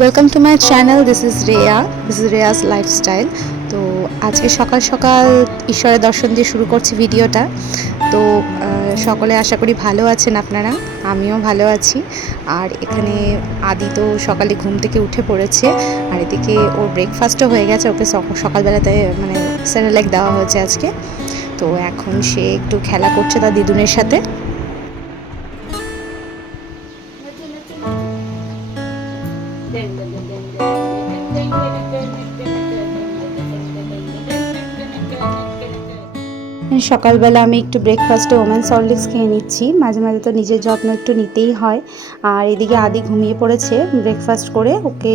Welcome to my channel this is Riya this is Riya's lifestyle তো আজকে সকাল সকাল ঈশ্বরের দর্শন দিয়ে শুরু করছি ভিডিওটা। তো সকলে আশা করি ভালো আছেন আপনারা। আমিও ভালো আছি। আর এখানে আদি তো সকালে ঘুম থেকে উঠে পড়েছে। আর এদিকে ওর ব্রেকফাস্টও হয়ে গেছে। ওকে সক- সকালবেলাতে মানে স্যারেলাইক দেওয়া হয়েছে আজকে। তো এখন সে একটু খেলা করছে তার দিদুনের সাথে। সকালবেলা আমি একটু ব্রেকফাস্টে ওমেন সলিক্স খেয়ে নিচ্ছি। মাঝে মাঝে তো নিজের যত্ন একটু নিতেই হয়। আর এদিকে আদি ঘুমিয়ে পড়েছে ব্রেকফাস্ট করে। ওকে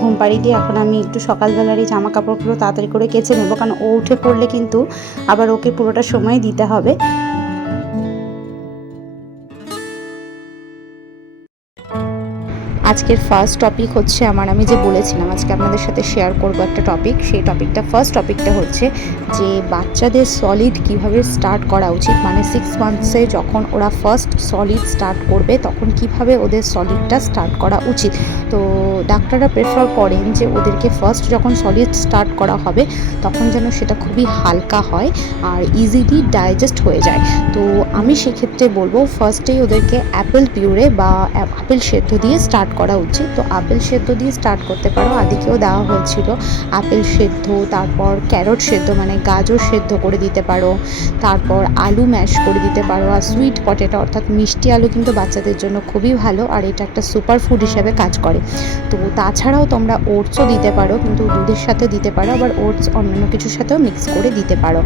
ঘুম পাড়িয়ে দিয়ে এখন আমি একটু সকালবেলার এই জামা কাপড়গুলো তাড়াতাড়ি করে কেচে নেব। কারণ ও উঠে পড়লে কিন্তু আবার ওকে পুরোটা সময় দিতে হবে। আজকের ফার্স্ট টপিক হচ্ছে আমার, আমি যে বলেছিলাম আজকে আপনাদের সাথে শেয়ার করব একটা টপিক সেই টপিকটা ফার্স্ট টপিকটা হচ্ছে যে বাচ্চাদের সলিড কীভাবে স্টার্ট করা উচিত? মানে সিক্স মান্থসে যখন ওরা ফার্স্ট সলিড স্টার্ট করবে, তখন কীভাবে ওদের সলিডটা স্টার্ট করা উচিত? তো ডাক্তাররা প্রেফার করেন যে ওদেরকে ফার্স্ট যখন সলিড স্টার্ট করা হবে, তখন যেন সেটা খুবই হালকা হয় আর ইজিলি ডাইজেস্ট হয়ে যায়। তো আমি সেক্ষেত্রে বলব ফার্স্টেই ওদেরকে অ্যাপেল পিউরে বা আপেল সেদ্ধ দিয়ে স্টার্ট করা উচিত। তো আপেল সেদ্ধ দিয়ে স্টার্ট করতে পারো, আদিকেও দেওয়া হয়েছিল। আপেল সেদ্ধ, তারপর ক্যারট সেদ্ধ মানে গাজর সেদ্ধ করে দিতে পারো। তারপর আলু ম্যাশ করে দিতে পারো। আর সুইট পটেটো অর্থাৎ মিষ্টি আলু কিন্তু বাচ্চাদের জন্য খুবই ভালো, আর এটা একটা সুপার ফুড হিসাবে কাজ করে। তো তাছাড়াও তোমরা ওটসও দিতে পারো, কিন্তু দুধের সাথে দিতে পারো, আবার ওটস অন্যান্য কিছুর সাথেও মিক্স করে দিতে পারো।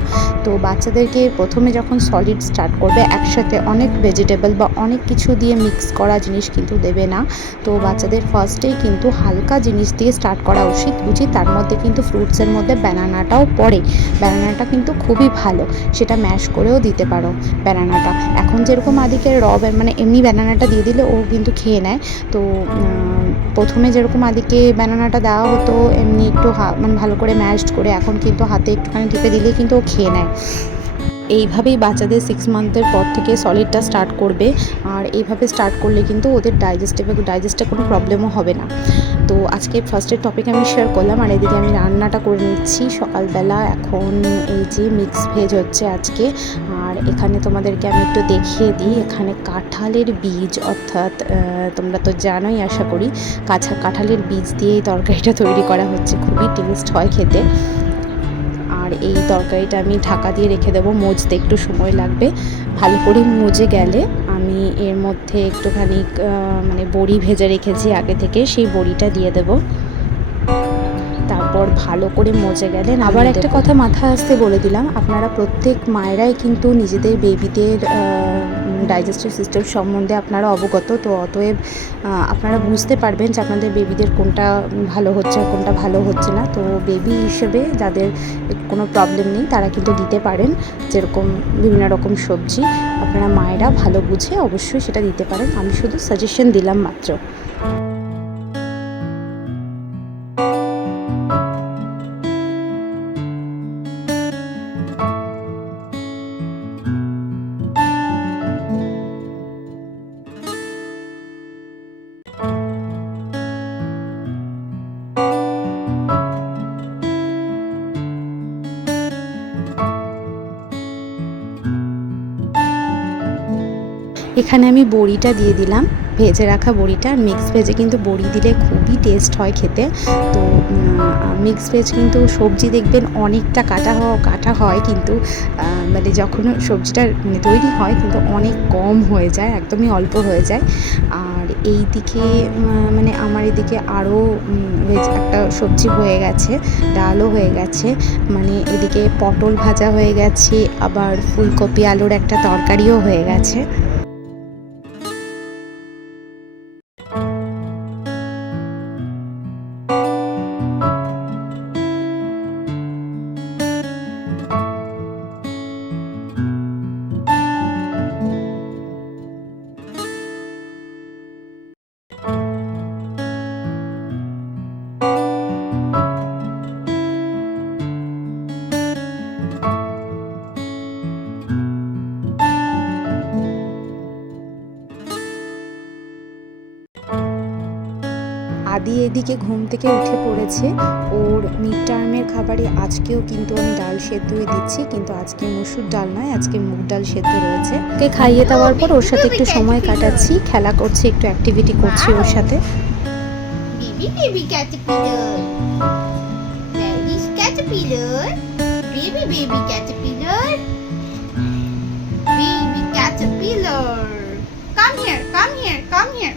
তো বাচ্চাদেরকে প্রথমে যখন সলিড স্টার্ট করবে, একসাথে অনেক ভেজিটেবল বা অনেক কিছু দিয়ে মিক্স করা জিনিস কিন্তু দেবে না। তো বাচ্চাদের ফার্স্টেই কিন্তু হালকা জিনিস দিয়ে স্টার্ট করা উচিত উচিত তার মধ্যে কিন্তু ফ্রুটসের মধ্যে ব্যানানাটাও পড়ে। ব্যানানাটা কিন্তু খুবই ভালো, সেটা ম্যাশ করেও দিতে পারো ব্যানানাটা এখন যেরকম আদিকে র মানে এমনি ব্যানানাটা দিয়ে দিলে ও কিন্তু খেয়ে নেয়। তো প্রথমে যেরকম আদিকে ব্যানানাটা দেওয়া হতো, এমনি একটু মানে ভালো করে ম্যাশড করে এখন কিন্তু হাতে একটুখানি টিপে দিলেই কিন্তু ও খেয়ে নেয়। এইভাবেই বাচ্চাদের সিক্স মান্থের পর থেকে সলিডটা স্টার্ট করবে। আর এইভাবে স্টার্ট করলে কিন্তু ওদের ডাইজেস্টিভে ডাইজেস্টে কোনো প্রবলেমও হবে না। তো আজকে ফার্স্টের টপিক আমি শেয়ার করলাম, আর এদিকে আমি রান্নাটা করে নিচ্ছি। সকালবেলা এখন এই যে মিক্স ভেজ হচ্ছে আজকে এখানে তোমাদেরকে আমি একটু দেখিয়ে দিই, এখানে কাঁঠালের বীজ, অর্থাৎ তোমরা তো জানোই আশা করি, কাঁচা কাঁঠালের বীজ দিয়ে এই তরকারিটা তৈরি করা হচ্ছে, খুবই টেস্ট হয় খেতে। আর এই তরকারিটা আমি ঢাকা দিয়ে রেখে দেবো মজতে একটু সময় লাগবে। ভালো করে মজে গেলে আমি এর মধ্যে একটুখানি মানে বড়ি ভেজে রেখেছি আগে থেকে, সেই বড়িটা দিয়ে দেবো। তারপর ভালো করে মজে গেলে আবার একটা কথা মাথায় আসতে বলে দিলাম আপনারা প্রত্যেক মায়েরাই কিন্তু নিজেদের বেবিদের ডাইজেস্টিভ সিস্টেম সম্বন্ধে আপনারা অবগত তো অতএব আপনারা বুঝতে পারবেন যে আপনাদের বেবিদের কোনটা ভালো হচ্ছে আর কোনটা ভালো হচ্ছে না। তো বেবি হিসেবে যাদের কোনো প্রবলেম নেই তারা কিন্তু দিতে পারেন যেরকম বিভিন্ন রকম সবজি। আপনারা মায়েরা ভালো বুঝে অবশ্যই সেটা দিতে পারেন। আমি শুধু সাজেশন দিলাম মাত্র। এখানে আমি বড়িটা দিয়ে দিলাম। ভেজে রাখা বড়িটা। মিক্স ভেজে কিন্তু বড়ি দিলে খুবই টেস্ট হয় খেতে। তো মিক্স ভেজ কিন্তু সবজি দেখবেন অনেকটা কাটা কাটা হয় কিন্তু মানে যখন সবজিটা মানে তৈরি হয় কিন্তু অনেক কম হয়ে যায়, একদমই অল্প হয়ে যায়। আর এই দিকে মানে আমার এদিকে আরও ভেজ একটা সবজি হয়ে গেছে, ডালও হয়ে গেছে। মানে এদিকে পটল ভাজা হয়ে গেছে, আবার ফুলকপি আলুর একটা তরকারিও হয়ে গেছে। এদিকে ঘুম থেকে উঠে পড়েছে। ওর মিড টার্মের খাবারে আজকেও কিন্তু আমি ডাল সেদ্ধই দিচ্ছি কিন্তু আজকে মসুর ডাল নয় আজকে মুগ ডাল সেদ্ধ রয়েছে। ওকে খাইয়ে দেওয়ার পর ওর সাথে একটু সময় কাটাচ্ছি খেলা করছি একটু অ্যাক্টিভিটি করছি ওর সাথে। Baby, baby. Come here, come here, come here.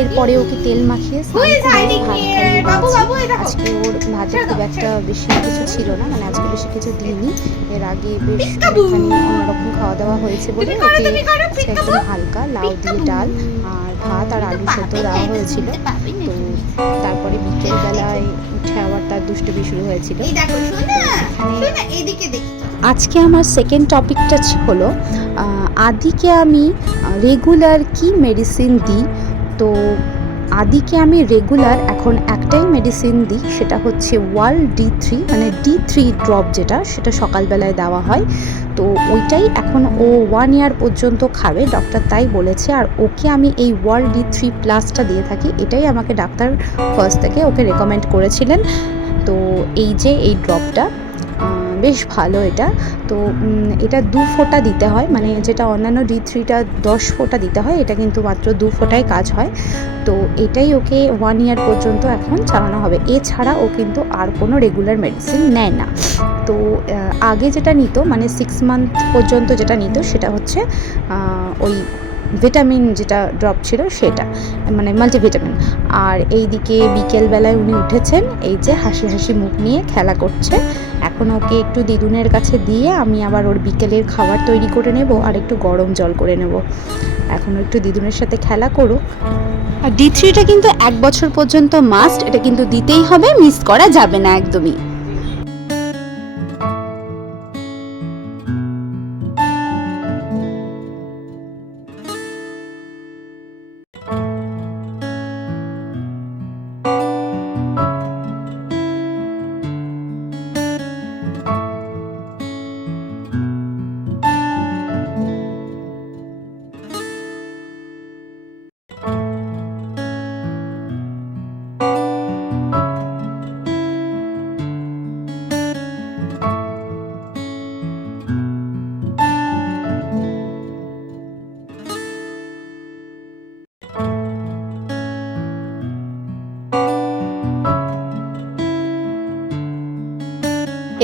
এরপরে ওকে তেল মাখিয়ে ভাত। আজকে ওর ভাজা খুব একটা বেশি কিছু ছিল না মানে আজকে বেশি কিছু দিইনি। এর আগে বেশ অন্যরকম খাওয়া দাওয়া হয়েছে বলে ওকে একদম হালকা লাউ দিয়ে ডাল আর ভাত আর আলু সেদ্ধ দেওয়া হয়েছিল। তো তারপরে বিকেলবেলায় উঠে আবার তার দুষ্টুমি শুরু হয়েছিল। দেখো। আজকে আমার সেকেন্ড টপিকটা হলো আদিকে আমি রেগুলার কি মেডিসিন দিই? তো আদিকে আমি রেগুলার এখন একটাই মেডিসিন দিই, সেটা হচ্ছে ওয়াল ডি থ্রি মানে ডি থ্রি ড্রপ যেটা, সেটা সকালবেলায় দেওয়া হয়। তো ওইটাই এখন ও ওয়ান ইয়ার পর্যন্ত খাবে ডক্টর তাই বলেছে। আর ওকে আমি এই ওয়াল ডি থ্রি প্লাসটা দিয়ে থাকি, এটাই আমাকে ডাক্তার ফার্স্ট থেকে ওকে রেকমেন্ড করেছিলেন। তো এই যে এই ড্রপটা বেশ ভালো এটা। তো এটা দু ফোঁটা দিতে হয় মানে যেটা অন্যান্য ডি থ্রিটা দশ ফোঁটা দিতে হয়, এটা কিন্তু মাত্র দু ফোঁটায় কাজ হয়। তো, এটাই ওকে ওয়ান ইয়ার পর্যন্ত এখন চালানো হবে। এছাড়া ও কিন্তু আর কোনো রেগুলার মেডিসিন নেয় না। তো আগে যেটা নিত মানে সিক্স মান্থ পর্যন্ত যেটা নিত, সেটা হচ্ছে ওই ভিটামিন যেটা ড্রপ ছিল সেটা মানে মাল্টিভিটামিন আর এইদিকে বিকেলবেলায় উনি উঠেছেন, এই যে হাসি হাসি মুখ নিয়ে খেলা করছে। এখন ওকে একটু দিদুনের কাছে দিয়ে আমি আবার ওর বিকেলের খাবার তৈরি করে নেব আর একটু গরম জল করে নেব। এখন একটু দিদুনের সাথে খেলা করুক। আর ডি থ্রিটা কিন্তু এক বছর পর্যন্ত মাস্ট এটা কিন্তু দিতেই হবে মিস করা যাবে না একদমই।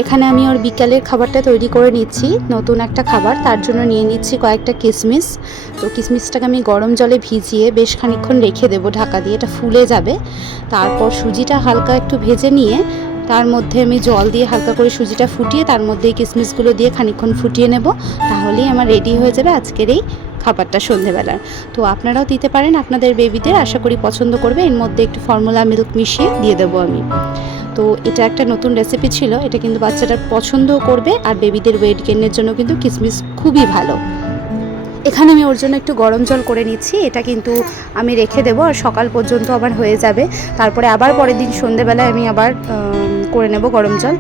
এখানে আমি ওর বিকালের খাবারটা তৈরি করে নিচ্ছি, নতুন একটা খাবার, তার জন্য নিয়ে নিচ্ছি কয়েকটা কিশমিশ তো কিশমিশটাকে আমি গরম জলে ভিজিয়ে বেশ খানিকক্ষণ রেখে দেবো ঢাকা দিয়ে, এটা ফুলে যাবে। তারপর সুজিটা হালকা একটু ভেজে নিয়ে, তার মধ্যে আমি জল দিয়ে হালকা করে সুজিটা ফুটিয়ে, তার মধ্যে এই কিশমিশগুলো দিয়ে খানিকক্ষণ ফুটিয়ে নেব, তাহলেই আমার রেডি হয়ে যাবে আজকের এই খাবারটা সন্ধেবেলার। তো আপনারাও দিতে পারেন, আপনাদের বেবিদের আশা করি পছন্দ করবে, এর মধ্যে একটু ফর্মুলা মিল্ক মিশিয়ে দিয়ে দেবো আমি। তো এটা একটা নতুন রেসিপি ছিল, এটা কিন্তু বাচ্চাটা পছন্দও করবে আর বেবিদের ওয়েট গেনের জন্য কিন্তু কিসমিস খুবই ভালো। এখানে আমি ওর জন্য একটু গরম জল করে নিচ্ছি, এটা কিন্তু আমি রেখে দেবো আর সকাল পর্যন্ত আবার হয়ে যাবে। তারপরে আবার পরের দিন সন্ধেবেলায় আমি আবার করে নেব গরম জল।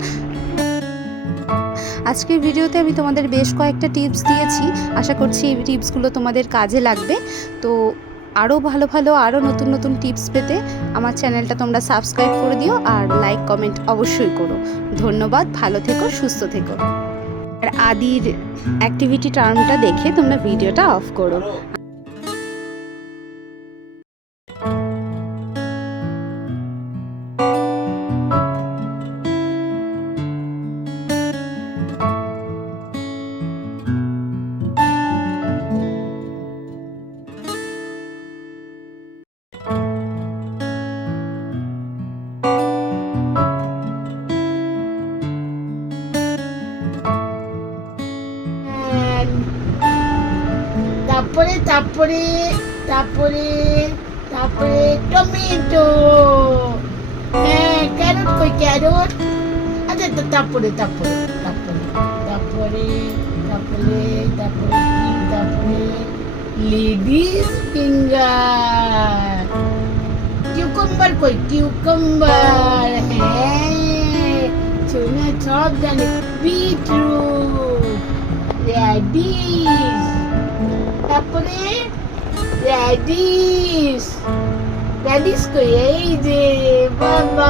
আজকের ভিডিওতে আমি তোমাদের বেশ কয়েকটা টিপস দিয়েছি। আশা করছি এই টিপসগুলো তোমাদের কাজে লাগবে। তো আরও ভালো ভালো আরও নতুন নতুন টিপস পেতে আমার চ্যানেলটা তোমরা সাবস্ক্রাইব করে দিও আর লাইক কমেন্ট অবশ্যই করো। ধন্যবাদ, ভালো থেকো, সুস্থ থেকো। আর আদির অ্যাক্টিভিটি টার্মটা দেখে তোমরা ভিডিওটা অফ করো। তারপরে তারপরে তারপরে তারপরে টমেটো। হ্যাঁ ক্যারট কই, ক্যারট? আচ্ছা তারপরে তারপরে তারপরে তারপরে তারপরে তারপরে তারপরে, লেডিস ফিঙ্গার। কিউকাম্বার কই, কিউকাম্বার। হ্যাঁ শোনা সব জানে। বিটরুট র্যাডিশ তারপরে র্যাডিশ অ্যাডিস কই? এই যে বাবা